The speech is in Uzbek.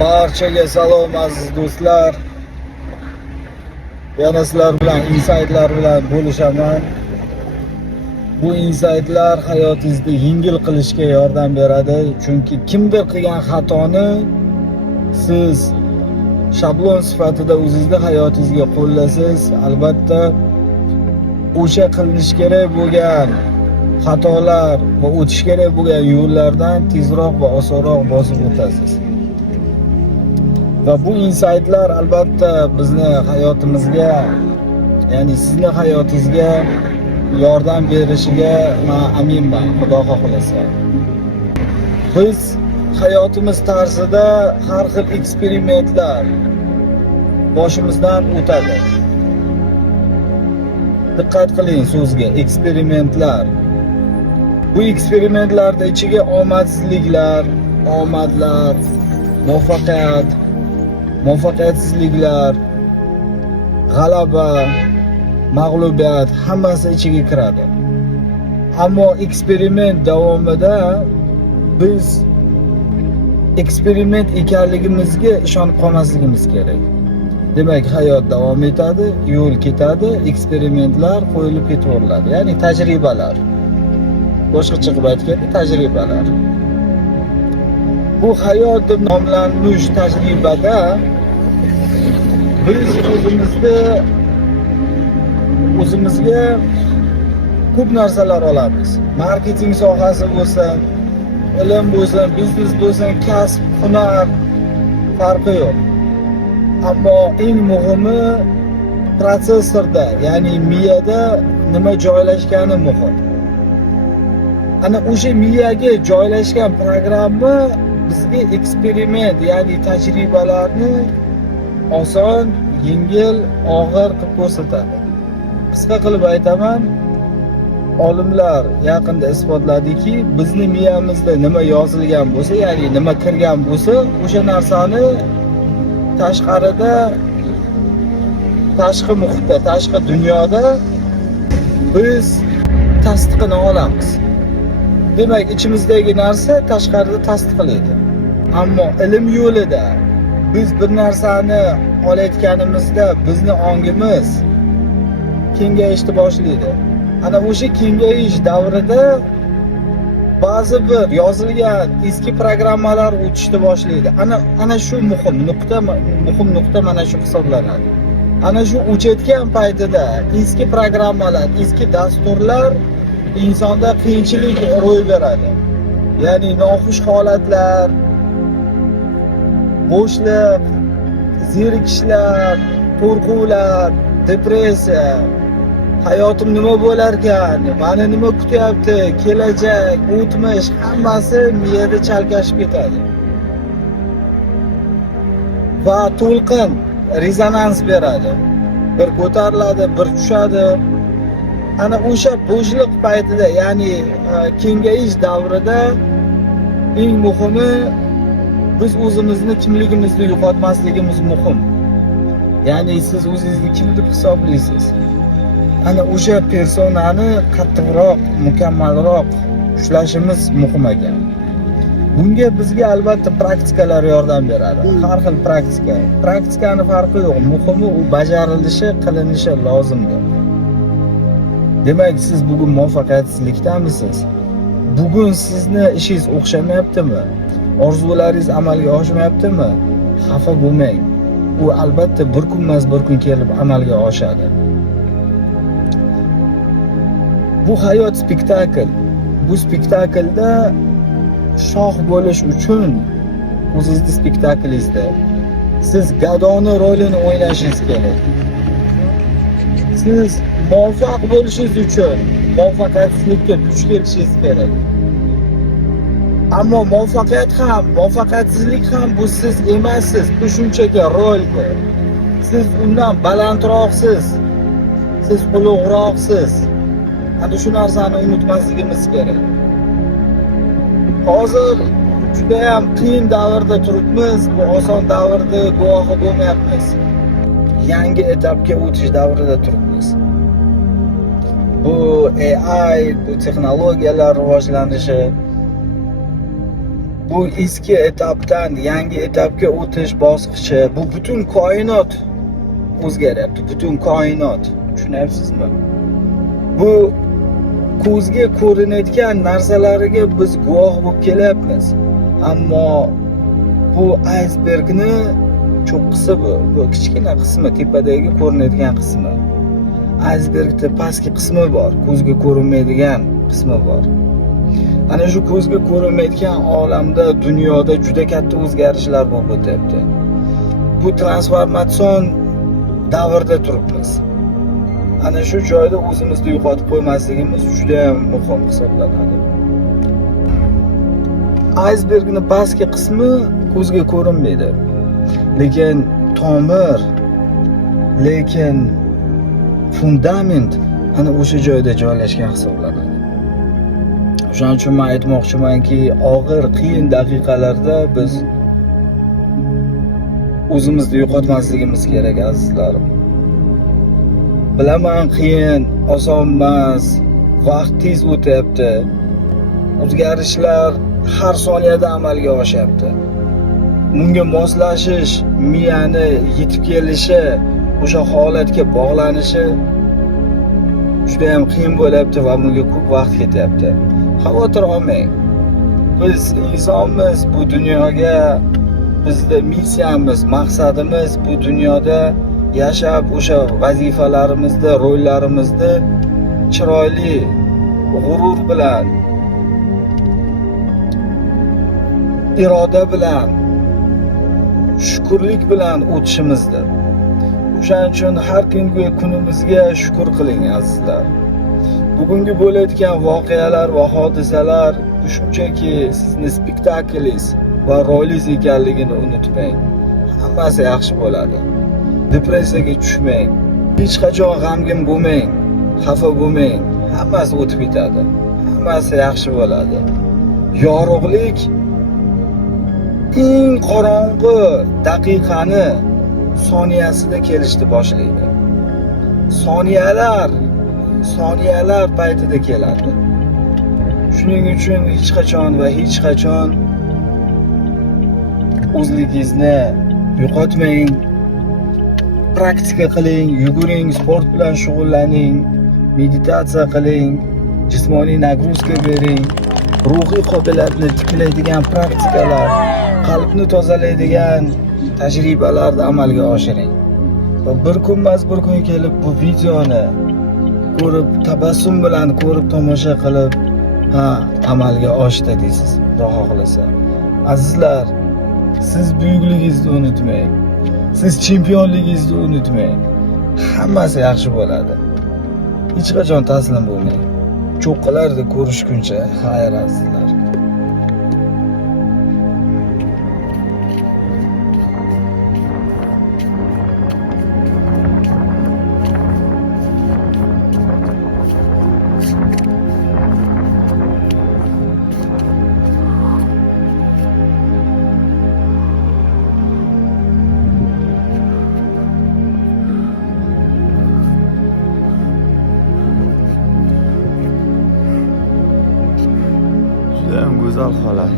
Barchaga salom aziz do'stlar. Yana sizlar bilan insightlar bilan bo'lishaman. Bu insightlar hayotingizni yengil qilishga yordam beradi. Chunki kimdir qilgan xatoni siz shablon sifatida o'zingizning hayotingizga qo'llasangiz, albatta o'sha qilinish kerak bo'lgan xatolar va o'tish kerak bo'lgan yo'llardan tezroq va osonroq bosib o'tasiz. Va bu insightlar albatta bizni hayotimizga, ya'ni sizni hayotingizga yordam berishiga men aminman, Xudo xohlasa. Biz hayotimiz tarzida har xil eksperimentlar boshimizdan o'tadi. Diqqat qiling so'zga, eksperimentlar. Bu eksperimentlarda ichiga omadsizliklar, omadlar, muvaffaqiyatsizliklar, g'alaba, mag'lubiyat hammasi ichiga kiradi. Ammo eksperiment davomida biz eksperiment ekanligimizga ishonib qolmasligimiz kerak. Demak, hayot davom etadi, yo'l ketadi, eksperimentlar qo'yilib ketaveriladi. Ya'ni tajribalar. Boshqacha qilib aytganda tajribalar. Bu hayot deb nomlanmish tajribada biz o'zimizga ko'p narsalar olamiz. Marketing sohasi bo'lsin, ilm bo'lsin, biznes bo'lsin, kasb, hunar farqi yo'q. Ammo eng muhimi protsessorda, ya'ni miyada nima joylashgani muhim. Ana o'sha miyaga joylashgan programma bizga eksperiment, ya'ni tajribalarni oson, yengil, og'ir qilib ko'rsatadi. Qisqa qilib aytaman, olimlar yaqinda isbotladiki, bizning miyamizda nima yozilgan bo'lsa, ya'ni nima kirgan bo'lsa, o'sha narsani tashqarida, tashqi muhitda, tashqi dunyoda biz tasdiqini olamiz. Demak, ichimizdagi narsa tashqarida tasdiqlaydi. Ammo ilm yo'lida biz bir narsani olayotganimizda bizni ongimiz kengayishni boshlaydi. Ana o'sha kengayish davrida ba'zi bir yozilgan eski programmalar o'tishni boshlaydi. Ana shu muhim nuqta mana shu hisoblanadi. Ana shu o'chayotgan paytida eski programmalar, eski dasturlar insonda qiyinchilik ro'y beradi. Ya'ni noxush holatlar, bo'shliq, zerikishlar, qo'rquvlar, depressiya, hayotim nima bo'lar ekan, meni nima kutyapti, kelajak, o'tmish hammasi miyada chalkashib ketadi. Va to'lqin rezonans beradi. Bir ko'tariladi, bir tushadi. Ana o'sha bo'shliq paytida, ya'ni kengayish davrida eng muhimi biz o'zimizni, kimligimizni yo'qotmasligimiz muhim. Ya'ni siz o'zingizni kim deb hisoblaysiz? Ana o'sha personani qattiqroq, mukammalroq ushlashimiz muhim ekan. Bunga bizga albatta praktikalar yordam beradi. Har xil praktika. Praktikani farqi yo'q. Muhimi u bajarilishi, qilinishi lozimdir. Demak, siz bugun muvaffaqiyatsizlikdamisiz? Bugun sizni ishingiz o'xshamayaptimi? Orzularingiz amalga oshmayaptimi? Xafa bo'lmang. U albatta bir kunmas bir kun kelib amalga oshadi. Bu hayot spektakl. Bu spektaklda shoh bo'lish uchun o'zingizning spektaklingizda siz gadoni rolini o'ynashingiz kerak. Siz muvaffaq bo'lishingiz uchun muvaffaqiyatsizlikka duch kelishingiz kerak. Ammo muvaffaqiyat ham, muvaffaqiyatsizlik ham bu siz emassiz. Bu shunchaki roldir. Siz undan balandroqsiz. Siz ulug'roqsiz. Ana shu narsani unutmasligimiz kerak. Hozir juda ham qiyin davrda turibmiz. Bu oson davrda guvohi bo'lmayapmiz. Yangi etapga o'tish davrida turibmiz. Bu AI, bu texnologiyalar rivojlanishi bu eski etapdan yangi etapga o'tish bosqichi. Bu butun koinot o'zgaryapti, butun koinot. Tushunyapsizmi? Bu ko'zga ko'rinayotgan narsalariga biz guvoh bo'lib kelyapmiz. Ammo bu aysbergni cho'qqisi bu kichkina qismi, tepadagi ko'rinadigan qismi. Aysbergda pastki qismi bor, ko'zga ko'rinmaydigan qismi bor. Ana shu ko'zga ko'rinmaydigan olamda, dunyoda juda katta o'zgarishlar bo'lib o'tyapti. Bu transformatsion davrda turibmiz. Ana shu joyda o'zimizni yo'qotib qo'ymasligimiz juda ham muhim hisoblanadi. Aysbergning pastki qismi ko'zga ko'rinmaydi. Lekin tomir, lekin fundament ana o'sha joyda joylashgan hisoblanadi. Shuning uchun men aytmoqchimanki, og'ir, qiyin daqiqalarda biz o'zimizni yo'qotmasligimiz kerak, azizlarim. Bilaman, qiyin, oson emas, vaqt tez o'tyapti. O'zgarishlar har soniyada amalga oshyapti. Bunga moslashish, miyani yetib kelishi, o'sha holatga bog'lanishi juda ham qiyin bo'lyapti va bunga ko'p vaqt ketyapti. Xavotir olmang. Biz insonmiz, bu dunyoga bizda missiyamiz, maqsadimiz bu dunyoda yashab o'sha vazifalarimizda, rollarimizni chiroyli, g'urur bilan, iroda bilan, shukrlik bilan o'tishimizdir. O'shaning uchun har kungi kunimizga shukr qiling, azizlar. Bugungi bo'layotgan voqealar va hodisalar shunchaki sizni spektaklingiz va rolingiz ekanligini unutmang. Hammasi yaxshi bo'ladi. Depressiyaga tushmang. Hech qachon g'amgin bo'lmang, xafa bo'lmang. Hammasi o'tib ketadi. Hammasi yaxshi bo'ladi. Yorug'lik eng qorong'u daqiqani soniyasida kelishni boshlaydi. Soniyalar paytida keladi. Shuning uchun hech qachon o'zligingizni yo'qotmang. Praktika qiling, yuguring, sport bilan shug'ullaning, meditatsiya qiling, jismoniy nagruzka bering, ruhiy qobiliyatni tiklaydigan praktikalar, qalbni tozalaydigan tajribalarni amalga oshiring. Va bir kun kelib bu videoni ko'rib, tabassum bilan ko'rib, tomosha qilib, amalga oshdi deysiz, Xudo xohlasa. Azizlar, siz buyukligingizni unutmang. Siz chempionligingizni unutmang. Hammasi yaxshi bo'ladi. Hech qachon taslim bo'lmang. Cho'qqalarda ko'rishguncha, xayr azizlar. Judayam go'zal holat.